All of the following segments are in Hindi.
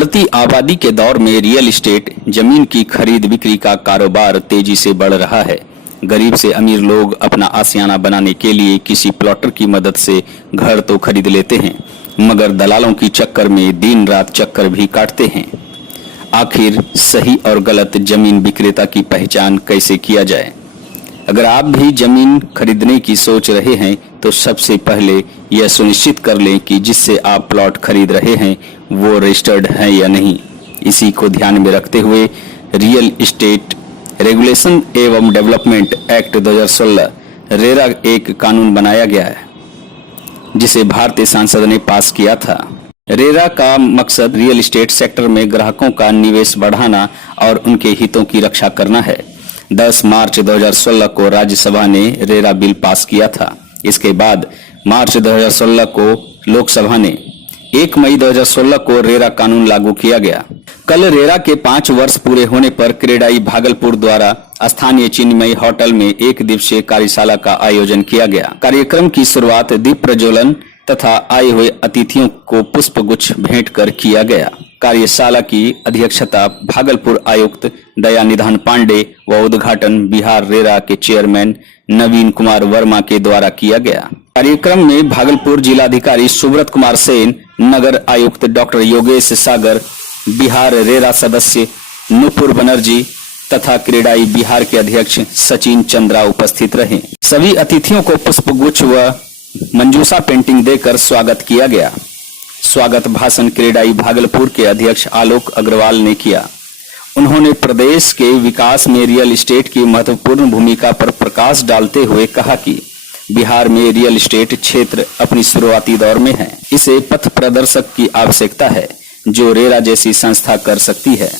बढ़ती आबादी के दौर में रियल एस्टेट जमीन की खरीद बिक्री का कारोबार तेजी से बढ़ रहा है। गरीब से अमीर लोग अपना आशियाना बनाने के लिए किसी प्लॉटर की मदद से घर तो खरीद लेते हैं, मगर दलालों की चक्कर में दिन रात चक्कर भी काटते हैं। आखिर सही और गलत जमीन विक्रेता की पहचान कैसे किया जाए? अगर आप भी जमीन खरीदने की सोच रहे हैं तो सबसे पहले यह सुनिश्चित कर लें कि जिससे आप प्लॉट खरीद रहे हैं वो रजिस्टर्ड है या नहीं। इसी को ध्यान में रखते हुए रियल एस्टेट रेगुलेशन एवं डेवलपमेंट एक्ट 2016 रेरा एक कानून बनाया गया है, जिसे भारतीय संसद ने पास किया था। रेरा का मकसद रियल एस्टेट सेक्टर में ग्राहकों का निवेश बढ़ाना और उनके हितों की रक्षा करना है। 10 मार्च 2016 को राज्यसभा ने रेरा बिल पास किया था। इसके बाद मार्च 2016 को लोकसभा ने 1 मई 2016 को रेरा कानून लागू किया गया। कल रेरा के 5 वर्ष पूरे होने पर क्रेडाई भागलपुर द्वारा स्थानीय चिन्मयी होटल में 1 दिवसीय कार्यशाला का आयोजन किया गया। कार्यक्रम की शुरुआत दीप प्रज्वलन तथा आए हुए अतिथियों को पुष्प गुच्छ भेंट कर किया गया। कार्यशाला की अध्यक्षता भागलपुर आयुक्त दयानिधान पांडे व उद्घाटन बिहार रेरा के चेयरमैन नवीन कुमार वर्मा के द्वारा किया गया। कार्यक्रम में भागलपुर जिलाधिकारी सुब्रत कुमार सेन, नगर आयुक्त डॉक्टर योगेश सागर, बिहार रेरा सदस्य नुपुर बनर्जी तथा क्रेडाई बिहार के अध्यक्ष सचिन चंद्रा उपस्थित रहे। सभी अतिथियों को पुष्पगुच्छ व मंजूषा पेंटिंग देकर स्वागत किया गया। स्वागत भाषण क्रेडाई भागलपुर के अध्यक्ष आलोक अग्रवाल ने किया। उन्होंने प्रदेश के विकास में रियल एस्टेट की महत्वपूर्ण भूमिका पर प्रकाश डालते हुए कहा कि बिहार में रियल एस्टेट क्षेत्र अपनी शुरुआती दौर में है। इसे पथ प्रदर्शक की आवश्यकता है जो रेरा जैसी संस्था कर सकती है।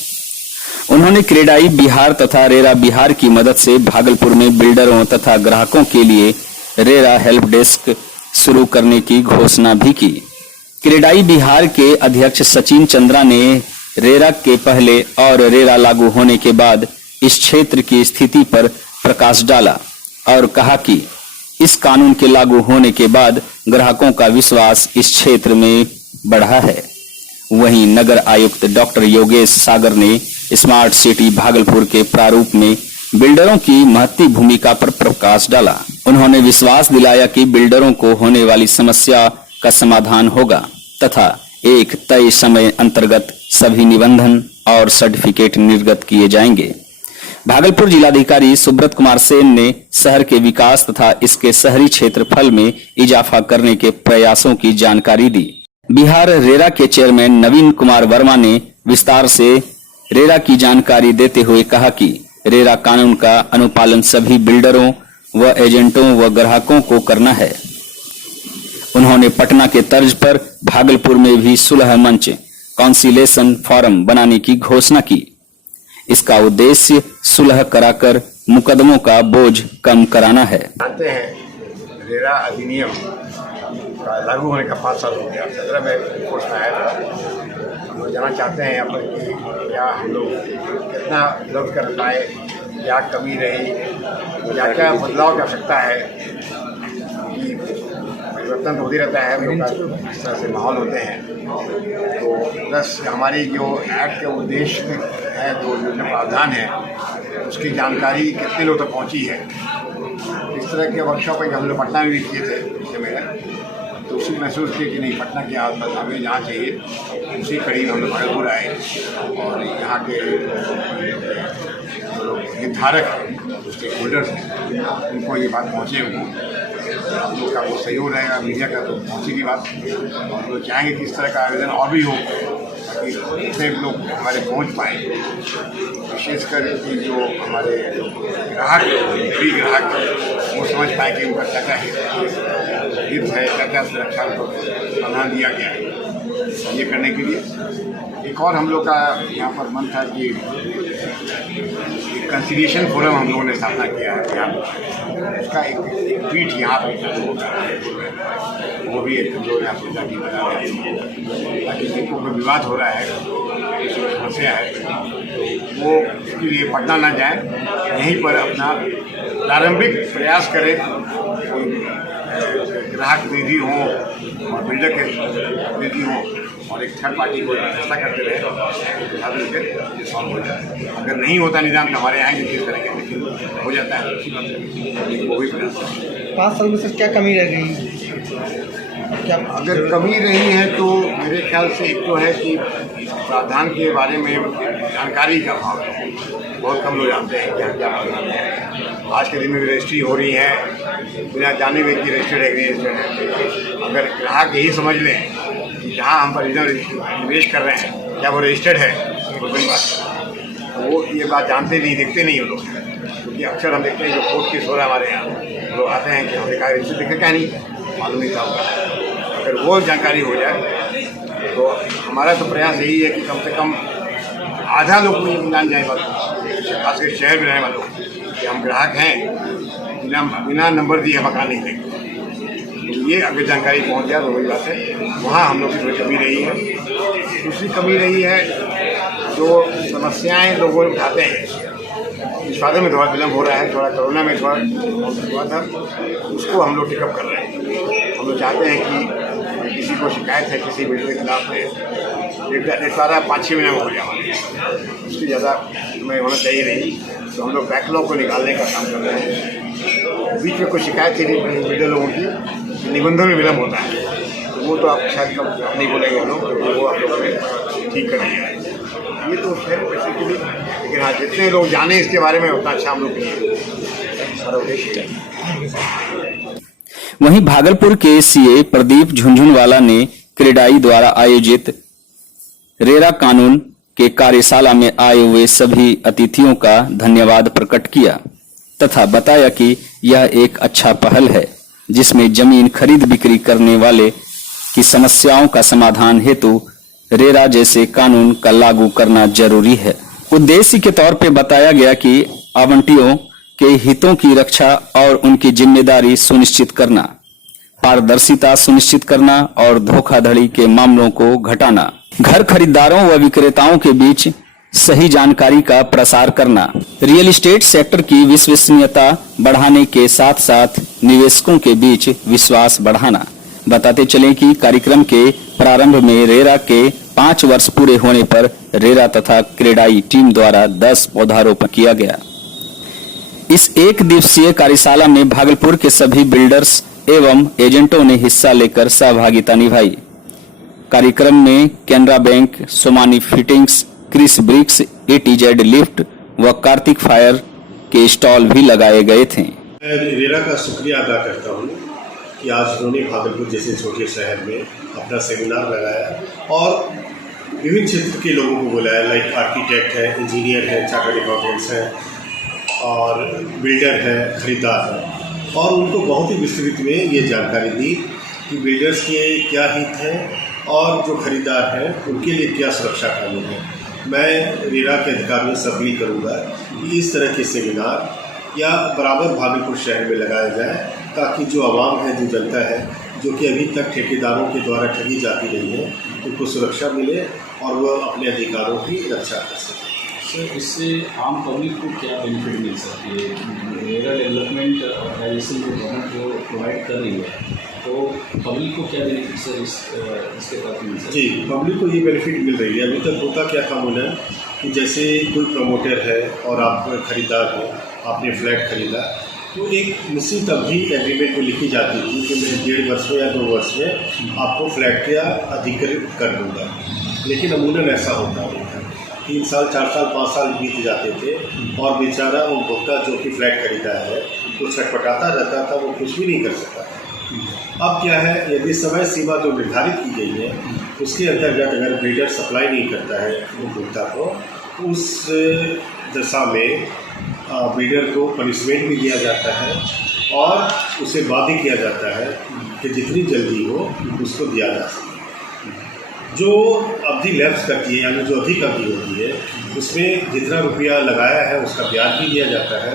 उन्होंने क्रेडाई बिहार तथा रेरा बिहार की मदद से भागलपुर में बिल्डरों तथा ग्राहकों के लिए रेरा हेल्प डेस्क शुरू करने की घोषणा भी की। क्रेडाई बिहार के अध्यक्ष सचिन चंद्रा ने रेरा के पहले और रेरा लागू होने के बाद इस क्षेत्र की स्थिति पर प्रकाश डाला और कहा कि इस कानून के लागू होने के बाद ग्राहकों का विश्वास इस क्षेत्र में बढ़ा है। वहीं नगर आयुक्त डॉक्टर योगेश सागर ने स्मार्ट सिटी भागलपुर के प्रारूप में बिल्डरों की महत्वपूर्ण भूमिका पर प्रकाश डाला। उन्होंने विश्वास दिलाया कि बिल्डरों को होने वाली समस्या का समाधान होगा तथा एक तय समय अंतर्गत सभी निबंधन और सर्टिफिकेट निर्गत किए जाएंगे। भागलपुर जिलाधिकारी सुब्रत कुमार सेन ने शहर के विकास तथा इसके शहरी क्षेत्रफल में इजाफा करने के प्रयासों की जानकारी दी। बिहार रेरा के चेयरमैन नवीन कुमार वर्मा ने विस्तार से रेरा की जानकारी देते हुए कहा कि रेरा कानून का अनुपालन सभी बिल्डरों व एजेंटों व ग्राहकों को करना है। उन्होंने पटना के तर्ज पर भागलपुर में भी सुलह मंच कॉन्सिलेशन फोरम बनाने की घोषणा की। इसका उद्देश्य सुलह कराकर मुकदमों का बोझ कम कराना है। जानते हैं रेरा अधिनियम का लागू होने का 5 साल हो गया। 17 में कोर्स में आया था। हम लोग जानना चाहते हैं यहाँ पर कि क्या हम लोग कितना विरोध कर पाए, क्या कमी रही, क्या क्या बदलाव की आवश्यकता है। परिवर्तन तो होती रहता है, हम लोग का इस तरह से माहौल होते हैं। तो प्लस हमारी जो एक्ट के उद्देश्य है, जो प्रावधान है, उसकी जानकारी कितने लोग तक पहुँची है। इस तरह के वर्कशॉप हम लोग पटना में भी किए थे पिछले महीने। तो उसी महसूस किए कि नहीं, पटना की आसपास हमें जहाँ चाहिए उसी कड़ी में हम लोग भागलपुर आए और यहाँ के जो लोग निर्धारक हैं, जो स्टेक होल्डर्स हैं, उनको ये बात पहुँचे। उनको आप लोग का वो सहयोग रहेगा, मीडिया का तो पहुँचेगी बात। और लोग चाहेंगे कि इस तरह का आयोजन और भी हो ताकि जितने लोग हमारे पहुँच पाएँ। विशेषकर कि जो हमारे ग्राहक गरीब ग्राहक वो समझ पाए कि उनका क्या क्या हित है, क्या क्या सुरक्षा को समाधान दिया गया है। ये करने के लिए एक और हम लोग का यहाँ पर मन था कि कंसिलिएशन फोरम हम लोगों ने स्थापना किया है यहाँ। उसका एक ट्वीट यहाँ पर वो भी एक जो यहाँ पर ताकि जिनको कोई विवाद हो रहा है, समस्या है, वो इसके लिए पटना ना जाए, यहीं पर अपना प्रारंभिक प्रयास करें। ग्राहक प्रतिनिधि हों और बिल्डर के प्रतिनिधि हों, और एक थर्ड पार्टी को फैसला करते रहे तो साथ मिलकर ये सॉल्व हो जाए। अगर नहीं होता निजाम तो हमारे यहाँ किस तरह के लेकिन हो जाता है अच्छी बात है, वो भी प्रयास है। 5 साल में सर क्या कमी रह गई, क्या अगर कमी रही है तो मेरे ख्याल से एक तो है कि प्रावधान के बारे में जानकारी का अभाव है। बहुत कम लोग जानते हैं क्या क्या प्रावधान है। आज के दिन में भी रजिस्ट्री हो रही है बिना जाने हुए कि रजिस्टर्ड है रजिस्टर्ड है। अगर ग्राहक यही समझ लें कि जहाँ हम परिजन निवेश कर रहे हैं क्या वो रजिस्टर्ड है तो बड़ी बात है। वो ये बात जानते नहीं, देखते नहीं वो लोग, क्योंकि अक्सर हम देखते हैं जो कोर्ट केस हो रहा है हमारे यहाँ, लोग आते हैं कि हमने कहा रजिस्टर देखा क्या नहीं मालूम नहीं था होगा। अगर वो जानकारी हो जाए तो हमारा तो प्रयास यही है कि कम से कम आधा लोग को ये जान जाए बात, खासकर शहर में रहने वालों कि हम ग्राहक हैं, बिना नंबर दिए मकान नहीं देंगे। तो ये अगर जानकारी पहुंच जाए तो वही बात है। वहाँ हम लोग की थोड़ी कमी रही है। दूसरी कमी रही है जो समस्याएं लोगों उठाते हैं, निष्पादन में थोड़ा विलम्ब हो रहा है, थोड़ा कोरोना में थोड़ा हुआ था, उसको हम लोग टेकअप कर रहे हैं। हम लोग चाहते हैं कि किसी को शिकायत है किसी बिल्डर के खिलाफ है निपटारा 5-6 महीने में हो जाए, उसकी ज़्यादा समय होना चाहिए नहीं। तो हम लोग बैकलॉग को निकालने का काम कर रहे हैं। बीच में कोई शिकायत थी बिल्डर लोगों की, निबंधन में विलम्ब होता है, तो वो तो आप शायद कब नहीं बोलेंगे वो लोग, वो आप लोगों ने ठीक कर दिया है। ये तो है बेसिकली, लेकिन हाँ जितने लोग जाने इसके बारे में उतना अच्छा हम लोग के लिए सारा उद्देश्य है। वहीं भागलपुर के सीए प्रदीप झुंझुनवाला ने क्रेडाई द्वारा आयोजित रेरा कानून के कार्यशाला में आए हुए सभी अतिथियों का धन्यवाद प्रकट किया तथा बताया कि यह एक अच्छा पहल है जिसमें जमीन खरीद बिक्री करने वाले की समस्याओं का समाधान हेतु रेरा जैसे कानून का लागू करना जरूरी है। उद्देश्य के तौर पे बताया गया कि आवंटियों के हितों की रक्षा और उनकी जिम्मेदारी सुनिश्चित करना, पारदर्शिता सुनिश्चित करना और धोखाधड़ी के मामलों को घटाना, घर खरीदारों व विक्रेताओं के बीच सही जानकारी का प्रसार करना, रियल एस्टेट सेक्टर की विश्वसनीयता बढ़ाने के साथ साथ निवेशकों के बीच विश्वास बढ़ाना। बताते चलें कि कार्यक्रम के प्रारंभ में रेरा के 5 वर्ष पूरे होने पर रेरा तथा क्रेडाई टीम द्वारा 10 पौधारोपण किया गया। इस एक दिवसीय कार्यशाला में भागलपुर के सभी बिल्डर्स एवं एजेंटों ने हिस्सा लेकर सहभागिता निभाई। कार्यक्रम में Canara bank, Somani fittings, Kris bricks, ATZ lift व कार्तिक फायर के स्टॉल भी लगाए गए थे। मैं रेरा का शुक्रिया अदा करता हूँ कि आज उन्होंने भागलपुर जैसे छोटे शहर में अपना सेमिनार लगाया और विभिन्न क्षेत्र के लोगों को बुलाया, लाइक आर्किटेक्ट है, इंजीनियर है, चार्टर्ड अकाउंटेंट्स हैं और बिल्डर है, खरीदार है, और उनको बहुत ही विस्तृत में ये जानकारी दी कि बिल्डर्स के क्या हित हैं और जो खरीदार हैं उनके लिए क्या सुरक्षा कानून है। मैं रेरा के अधिकारियों से अपील करूँगा कि इस तरह के सेमिनार या बराबर भागलपुर शहर में लगाया जाए ताकि जो आवाम है, जो जनता है, जो कि अभी तक ठेकेदारों के द्वारा ठगी जाती रही है, उनको सुरक्षा मिले और वह अपने अधिकारों की रक्षा कर सकें। सर, इससे आम पब्लिक को क्या बेनिफिट मिल सकती है? रेरा डेवलपमेंट ऑर्गेनाइजेशन जो गवर्नमेंट जो प्रोवाइड कर रही है, तो पब्लिक को क्या बेनिफिट सर इसके तहत मिल सकता है? जी, पब्लिक को ये बेनिफिट मिल रही है। अभी तक होता क्या कानून है कि जैसे कोई प्रमोटर है और आप खरीदार हो, आपने फ्लैट खरीदा, तो एक निश्चित अवधि एग्रीमेंट में लिखी जाती थी कि मैं 1.5 वर्ष में या 2 वर्ष में आपको फ्लैट का अधिकृत कर दूँगा, लेकिन अमूमन ऐसा होता नहीं था। 3 साल, 4 साल, 5 साल बीत जाते थे और बेचारा उपभोक्ता जो कि फ्लैट खरीदा है वो छटपटाता रहता था, वो कुछ भी नहीं कर सकता था। अब क्या है, यदि समय सीमा जो निर्धारित की गई है उसके अंतर्गत अगर बिल्डर सप्लाई नहीं करता है उपभोक्ता को, उस दशा में बिल्डर को पनिशमेंट भी दिया जाता है और उसे बाध्य किया जाता है कि जितनी जल्दी हो उसको दिया जा सके। जो अवधि लैप्स करती है यानी जो अधिक अवधि होती है उसमें जितना रुपया लगाया है उसका ब्याज भी दिया जाता है,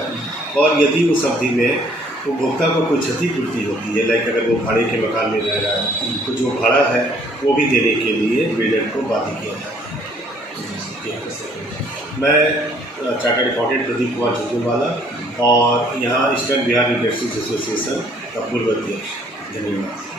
और यदि उस अवधि में उपभोक्ता को कोई क्षतिपूर्ति होती है, लाइक अगर वो भाड़े के मकान में रह रहा है तो जो भाड़ा है वो भी देने के लिए बिल्डर को बाध्य किया जाता है। मैं चार्टर्ड अकाउंटेंट प्रदीप कुमार झुंझुनवाला और यहाँ ईस्टर्न बिहार इंडस्ट्रीज एसोसिएशन का पूर्व अध्यक्ष। धन्यवाद।